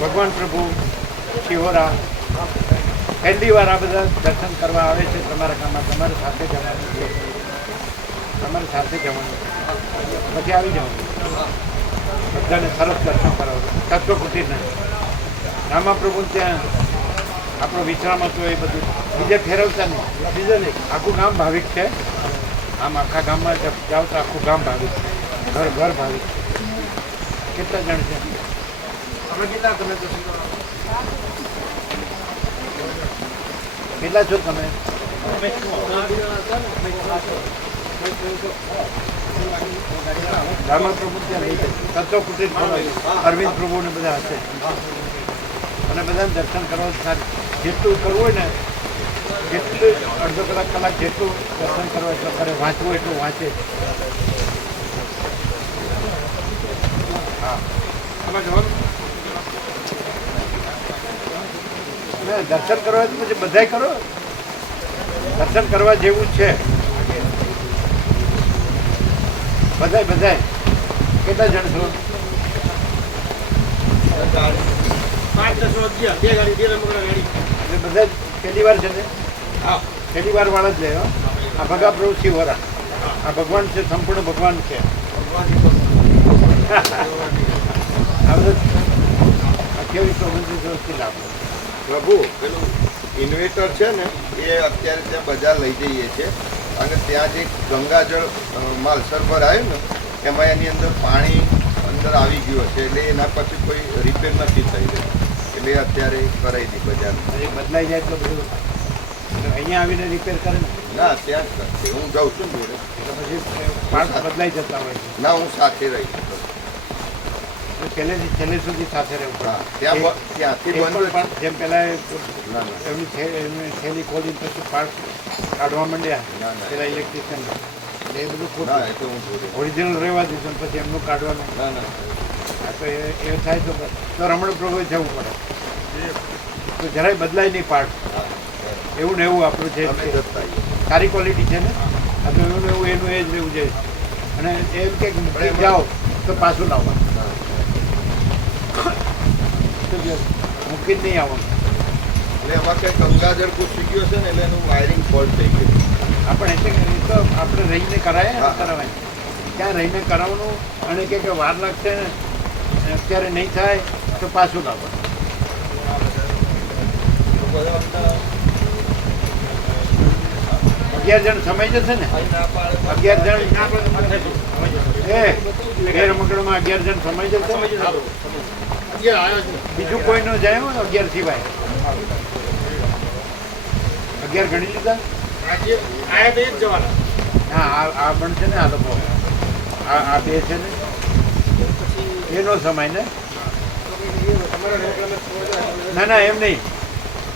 ભગવાન પ્રભુ શિહોરા પહેલી વાર આ બધા દર્શન કરવા આવે છે તમારા ગામમાં. તમારે સાથે જવાનું છે, તમારે સાથે જવાનું પછી આવી જવાનું. બધાને સરસ દર્શન કરાવો. તત્વ કુટીરના રામાપ્રભુ ત્યાં આપણો વિશ્રામ હતો એ બધું બીજે ફેરવતા નહીં. બીજે નહીં, આખું ગામ ભાવિક છે. આમ આખા ગામમાં જાઓ તો આખું ગામ ભાવિક, ઘર ઘર ભાવિક. કેટલા જણ છે? અમે કેટલા? તમે તો કેટલા છો તમે? રામાપ્રભુ ત્યાં લઈ જાય. તત્વ કુટીર અરવિંદ પ્રભુને બધા હશે અને બધાને દર્શન કરવા સારું. જેટલું કરવું હોય ને જેટલું અડધો કલાક જેટલું દર્શન કરવા એટલું કરે. વાંચવું એટલું વાંચે. હા, આમાં જવાનું દર્શન કરવા પછી બધાય કરો. દર્શન કરવા જેવું છે બધાય. કેટલા જણ છો? 5-10 બધા પહેલી વાર છે ને? હા, પહેલી વાર વાળા જ લે. આ ભગા પ્રભુ શિવરા આ ભગવાન છે, સંપૂર્ણ ભગવાન છે. કેવી વ્યવસ્થિત લાભ પ્રભુ પેલું ઇન્વેટર છે ને એ અત્યારે ત્યાં બજાર લઈ જઈએ છીએ અને ત્યાં જે ગંગાજળ માલસરોવર આવ્યું ને એમાં એની અંદર પાણી અંદર આવી ગયું છે એટલે એના પછી કોઈ રિપેર નથી થઈ રહ્યું એટલે અત્યારે કરાવી દી બજાર. બદલાઈ જાય તો બધું અહીંયા આવીને રિપેર કરે ને? ના, ત્યાં જ કરશે. હું જાઉં છું ને એટલે પછી પાર્ટ બદલાઈ જતા હોય છે. ના, હું સાથે રહી છું છેલ્લે સુધી સાથે રહેવું. ત્યાંથી બંધ પણ જેમ પહેલાં એમની થેલી ખોલી પછી પાર્ટ કાઢવા માંડ્યા પેલા ઇલેક્ટ્રિશિયન એ બધું ખોટું. ઓરિજિનલ રહેવા દીધું પછી એમનું કાઢવાનું. હા, તો એ થાય તો રમણ પ્રભુ જવું પડે તો જરાય બદલાય નહીં પાર્ટ. એવું ને એવું આપણું જે સારી ક્વોલિટી છે ને આ તો એવું ને એવું એનું એ જ રહેવું જોઈએ. અને એમ કે જાઓ તો પાછું લાવવાનું, મૂકી જ નહીં આવવાનું. એટલે એમાં કંઈક ગંગાજળ ઘૂસી ગયો છે ને એટલે એનું વાયરિંગ ફોલ્ટ થઈ ગયું. આપણે એટલે તો આપણે રહીને કરાય કરાવાય ત્યાં રહીને કરાવવાનું. અને કે વાર લાગશે ને અત્યારે નહીં થાય તો પાછું લાવવાનું. 11 જણ સમય જશે ને? 11 જણ એ રમકડામાં 11 જણ સમય જશે. બીજું કોઈ ન જાય 11 સિવાય. 11 ગણી લીધા? હા, આ પણ છે ને આ લોકો આ બે છે ને એનો સમય ને. ના એમ નહીં,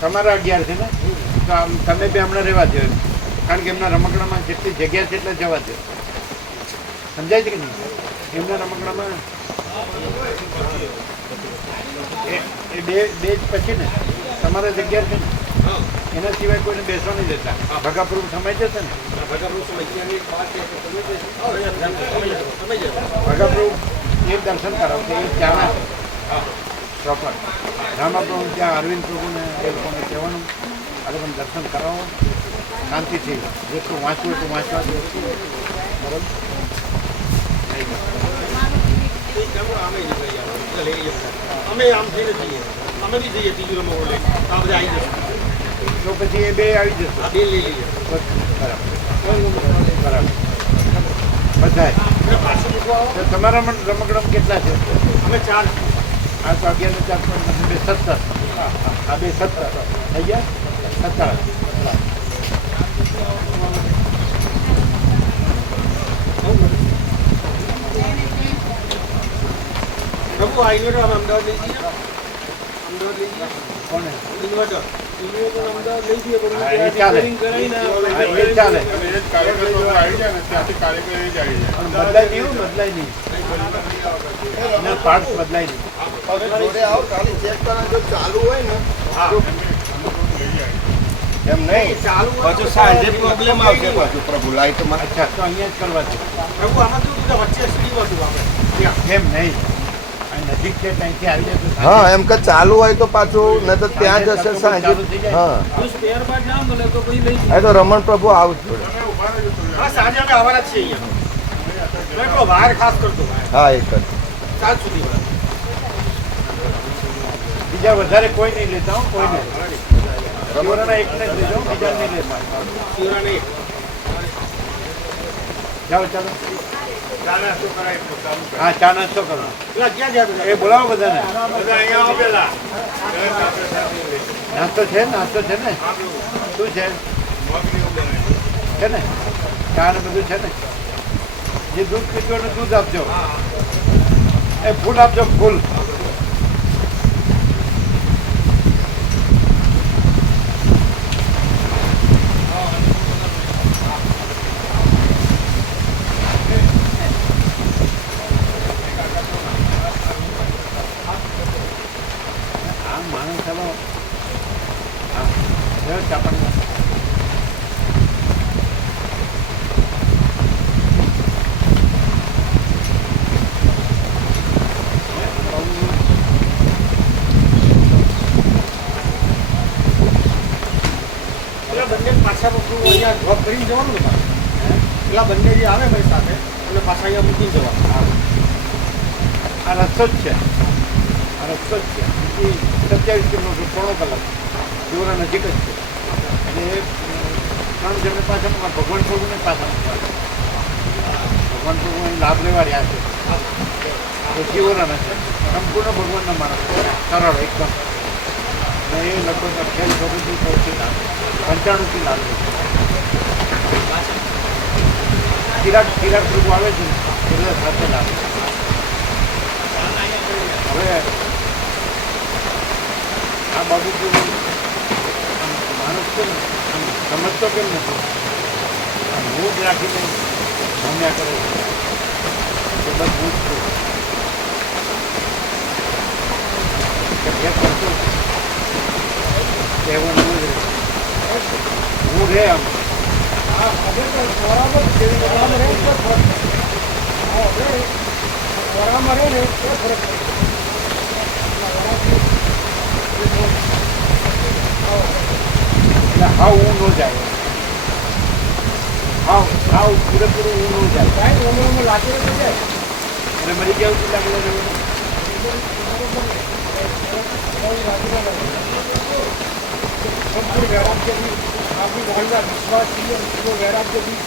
તમારા 11 છે ને તો આમ તમે બે હમણાં રહેવા દો. કારણ કે એમના રમકડામાં જેટલી જગ્યા છે એટલે જવા દો. સમજાય છે કે નહીં? એમના રમકડામાં એ બે જ પછી ને તમારા જગ્યા છે ને એના સિવાય કોઈને બેસવા નહીં દેતા. ભગાપુર સમય જશે ને? ભગાપુર એ દર્શન કરાવશે એ ત્યાંના પ્રોપર. રામાપ્રભુ ત્યાં અરવિંદ પ્રભુને એ લોકોને કહેવાનું આ લોકોને દર્શન કરાવો શાંતિથી. જેટલું વાંચવું એટલું વાંચવા દે. બરાબર? અમે આમ થઈને જઈએ, અમે બી જઈએ ત્રીજું રમકડું લઈને. આ બધા આવી જશે તો પછી એ બે આવી જશે. આ બે લઈ લઈએ. બરાબર બધાય. તો તમારા રમકડામાં કેટલા છે? અમે 4. આ તો 11 ને 4 બે 17. આ બે 17 થઈ ગયા. 17 પ્રભુ આ ઇન્વર્ટર અમે અમદાવાદ લઈ જઈએ. અમદાવાદ લઈ જઈએ. કોને? ઇન્વર્ટર અમદાવાદ લઈ જઈએ. ચાલે. કરાવીને ચાલે. બદલાય નહીં એના પાર્ટ બદલાય નહીં. જોડે આવો ખાલી ચેક કરો. જો ચાલુ હોય ને એમ નહીં ચાલુ પાછું સાંજે પ્રોબ્લેમ આવશે પાછું પ્રભુ લાઈટમાં. અચ્છા, તો અહીંયા જ કરવા છે પ્રભુ આમાં કેવું હતું કે વચ્ચે સીડી હતું આપણે એમ નહીં. નજીક છે ત્યાંથી આવી જાય તો હા સાંજે એમ કે ચાલુ હોય તો પાછું ન તો ત્યાં જશે ચાલુ સાંજે થઈ જાય. હા જો સ્પેર પાર્ટ ના મળે તો પછી લઈ એ તો રમણ પ્રભુ આવું જ પડે હા સાંજે અમે આવવાના જ છીએ અહીંયા મેં પેલો બહાર ખાસ કરતો હા એક જ સાંજ સુધી બીજા વધારે કોઈ નહીં લેતા હો કોઈ નહીં શિવરાના એકને જ લેજો બીજા નહીં લેતા શિવરા નહીં જાઓ ચાલો હા ચા નાસ્તો કરો પેલા ક્યાં ગયા એ બોલાવો બધાને અહીંયા આવો પેલા નાસ્તો છે ને શું છે છે ને ચા ને બધું છે ને જે દૂધ પીતો એને દૂધ આપજો એ ફૂલ આપજો ફૂલ આ માણસ ચાલો હા ચા પાણી પેલા બંને પાછા પકડું અહીંયા ડ્રોપ કરીને જવાનું ને પાછું. પેલા બંને જે આવે મારી સાથે એટલે પાછા અહીંયા મૂકીને જવાનું આ રસ્તો જ છે આ રસ્તો જ છે એ 27 કિલોમીટર પોણો કલાક શિવરા નજીક જ છે અને એ 3 જણને પાછા ભગવાન પ્રભુને પાછા મૂકવાના. ભગવાન પ્રભુ અહીં લાભ લેવા રહ્યા છે એ શિવરાના છે સંપૂર્ણ ભગવાનના માણસ સરળ એકદમ અને એ લગભગ 28 વર્ષથી સૌથી લાભ 95થી લાભ લે છે ચિરાગ પ્રભુ આવે છે ને એટલે સાથે લાભ લે. હવે આ બાબુ કેવું માણસ છે ને આમ સમજતો કેમ નથી આમ મૂડ રાખીને ભમ્યા કરે છે કે બસ હું જ છું કે ભેદ કરતો કહેવાનું હું રે આમ એટલે હાવ હું ન જાય હાવ પૂરેપૂરું હું ન જાય અને મરી ગયા શું લાગે સંપૂર્ણ વૈરાગ્ય બી આપણી મોહલ્લા વિશ્વાસી વૈરાગ્ય બી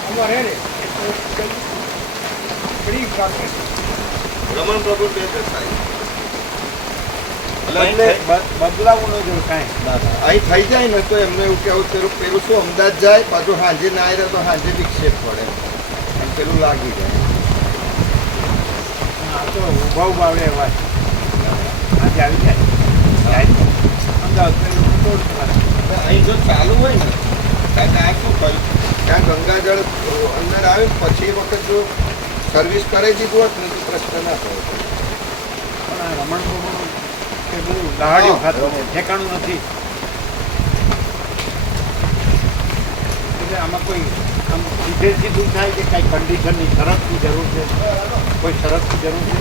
આમાં રહે ને તો ઘણી પ્રાપ્ત છે. રમણ પ્રભુ બે છે સાહેબ બદલાવું ન જોઈએ કાંઈ અહીં થઈ જાય ને તો એમને એવું કેવું પેલું શું અમદાવાદ જાય પાછું સાંજે ના આવે તો સાંજે વિક્ષેપ પડે એમ પેલું લાગી જાય આ તો ઉભા આવે એવા આજે આવી જાય અમદાવાદ પેલું દોડ મારે અહીં જો ચાલુ હોય ને કારણ કે આ શું થયું ત્યાં ગંગાજળ અંદર આવે ને પછી એ વખત જો સર્વિસ કરાવી દીધું હોત ને તો પ્રશ્ન ના થયો પણ આ રમણ પ્રભુ કે બધું દહાડ્યું ખાતું છે, ઠેકાણું નથી એટલે આમાં કોઈ આમ સીધે સીધું થાય કે કાંઈ કન્ડિશનની શરતની જરૂર છે કોઈ શરતની જરૂર છે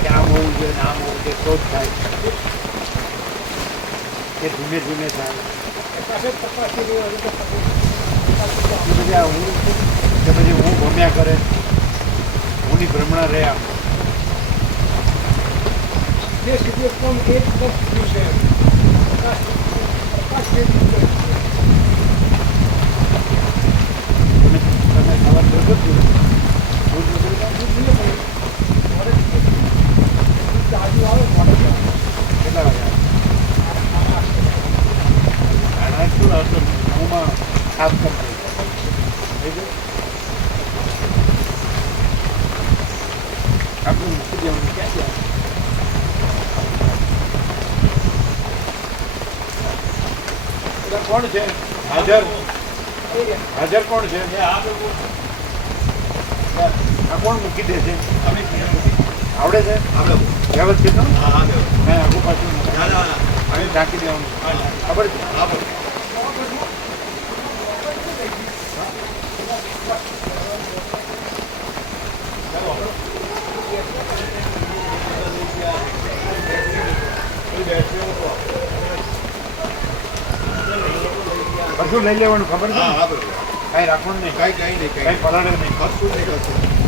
કે આમ હોવું જોઈએ ને આમ હોવું જોઈએ તો જ થાય કે ધીમે ધીમે થાય પાસે તપાસી રહ્યો હવે તો કે પછી આ હું કે પછી હું ભમ્યા કરે હુંની ભ્રમણા રહે આમ જે સુધી પણ એક વસ્તુ છે પ્રકાશ જેવી છે. તમે સવાર જોજો જ દૂધ નથી તાજુ આવે મોડે કેટલા વાગ્યા શું આવતો મોંમાં સાફ કરતો થઈ ગયું આપણે મૂકી દેવાનું ક્યાં ગયા એટલે કોણ છે હાજર હાજર કોણ છે આ કોણ મૂકી દે છે આવડે છે વ્યવસ્થિત કાંઈ આગું પાછું અને ઢાંકી દેવાનું ખબર છે શું લઈ લેવાનું ખબર છે હા હા બરોબર કાંઈ રાખવાનું નહીં કઈ નહીં કાંઈ પલાળે નહીં કશું નહીં કશું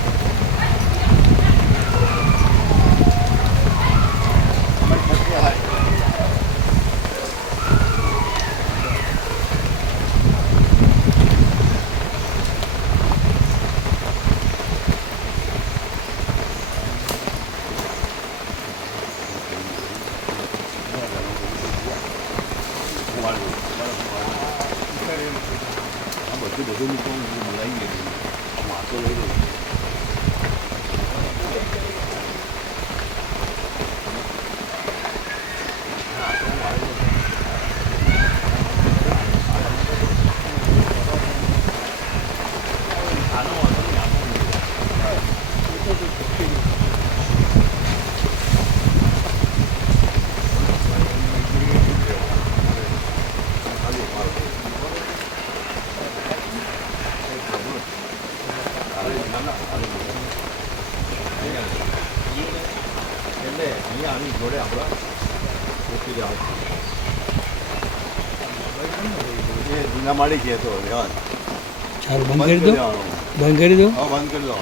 એટલે અહીંયા આની જોડે આપણે ઓછી જાવ એ જૂના માળી છે તો ચાલો બંધ કરી દો બંધ કરી દો બંધ કરી દો